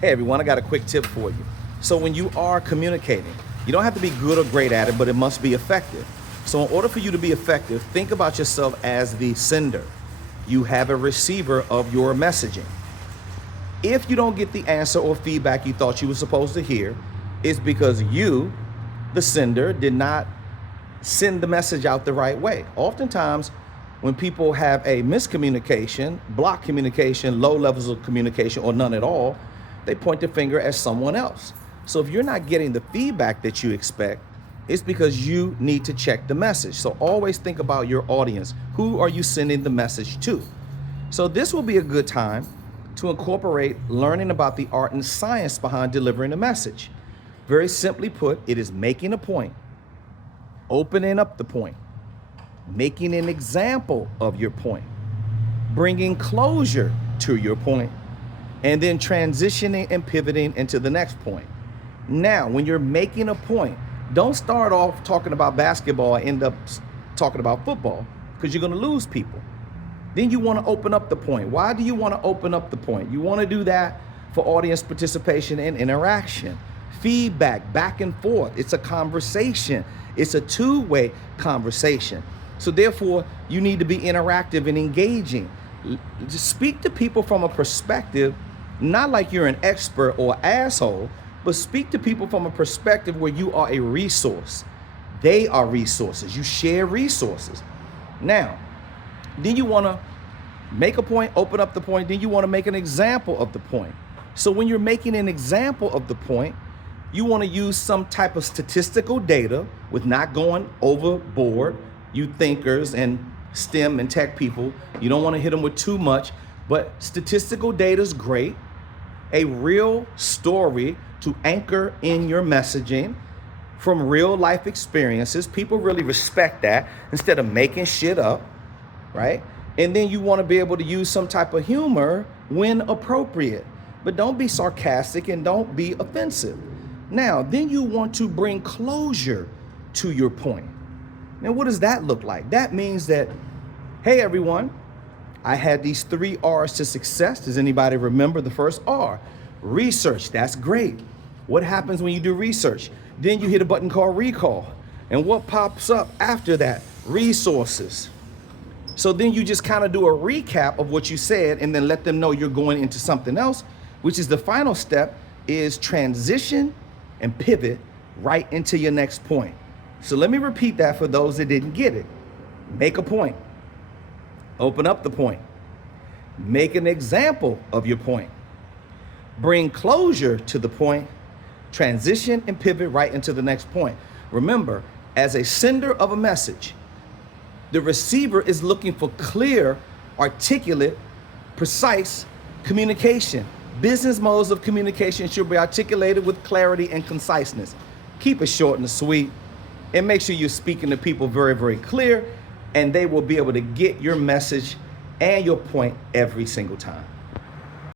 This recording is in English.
Hey everyone, I got a quick tip for you. So when you are communicating, you don't have to be good or great at it, but it must be effective. So in order for you to be effective, think about yourself as the sender. You have a receiver of your messaging. If you don't get the answer or feedback you thought you were supposed to hear, it's because you, the sender, did not send the message out the right way. Oftentimes, when people have a miscommunication, block communication, low levels of communication, or none at all, they point the finger at someone else. So if you're not getting the feedback that you expect, it's because you need to check the message. So always think about your audience. Who are you sending the message to? So this will be a good time to incorporate learning about the art and science behind delivering a message. Very simply put, it is making a point, opening up the point, making an example of your point, bringing closure to your point, and then transitioning and pivoting into the next point. Now, when you're making a point, don't start off talking about basketball and end up talking about football, because you're going to lose people. Then you want to open up the point. Why do you want to open up the point? You want to do that for audience participation and interaction, feedback, back and forth. It's a conversation. It's a two-way conversation. So therefore, you need to be interactive and engaging. Just speak to people from a perspective, not like you're an expert or asshole, but speak to people from a perspective where you are a resource. They are resources. You share resources. Now, then you want to make a point, open up the point, then you want to make an example of the point. So when you're making an example of the point, you want to use some type of statistical data with not going overboard. You thinkers and STEM and tech people, you don't want to hit them with too much, but statistical data is great. A real story to anchor in your messaging from real life experiences. People really respect that instead of making shit up, right? And then you want to be able to use some type of humor when appropriate, but don't be sarcastic and don't be offensive. Now, then you want to bring closure to your point. Now, what does that look like? That means that, hey, everyone, I had these 3 R's to success. Does anybody remember the first R? Research. That's great. What happens when you do research? Then you hit a button called recall. And what pops up after that? Resources. So then you just kind of do a recap of what you said and then let them know you're going into something else, which is the final step, is transition and pivot right into your next point. So let me repeat that for those that didn't get it. Make a point. Open up the point. Make an example of your point. Bring closure to the point. Transition and pivot right into the next point. Remember, as a sender of a message, the receiver is looking for clear, articulate, precise communication. Business modes of communication should be articulated with clarity and conciseness. Keep it short and sweet, and make sure you're speaking to people very, very clear, and they will be able to get your message and your point every single time.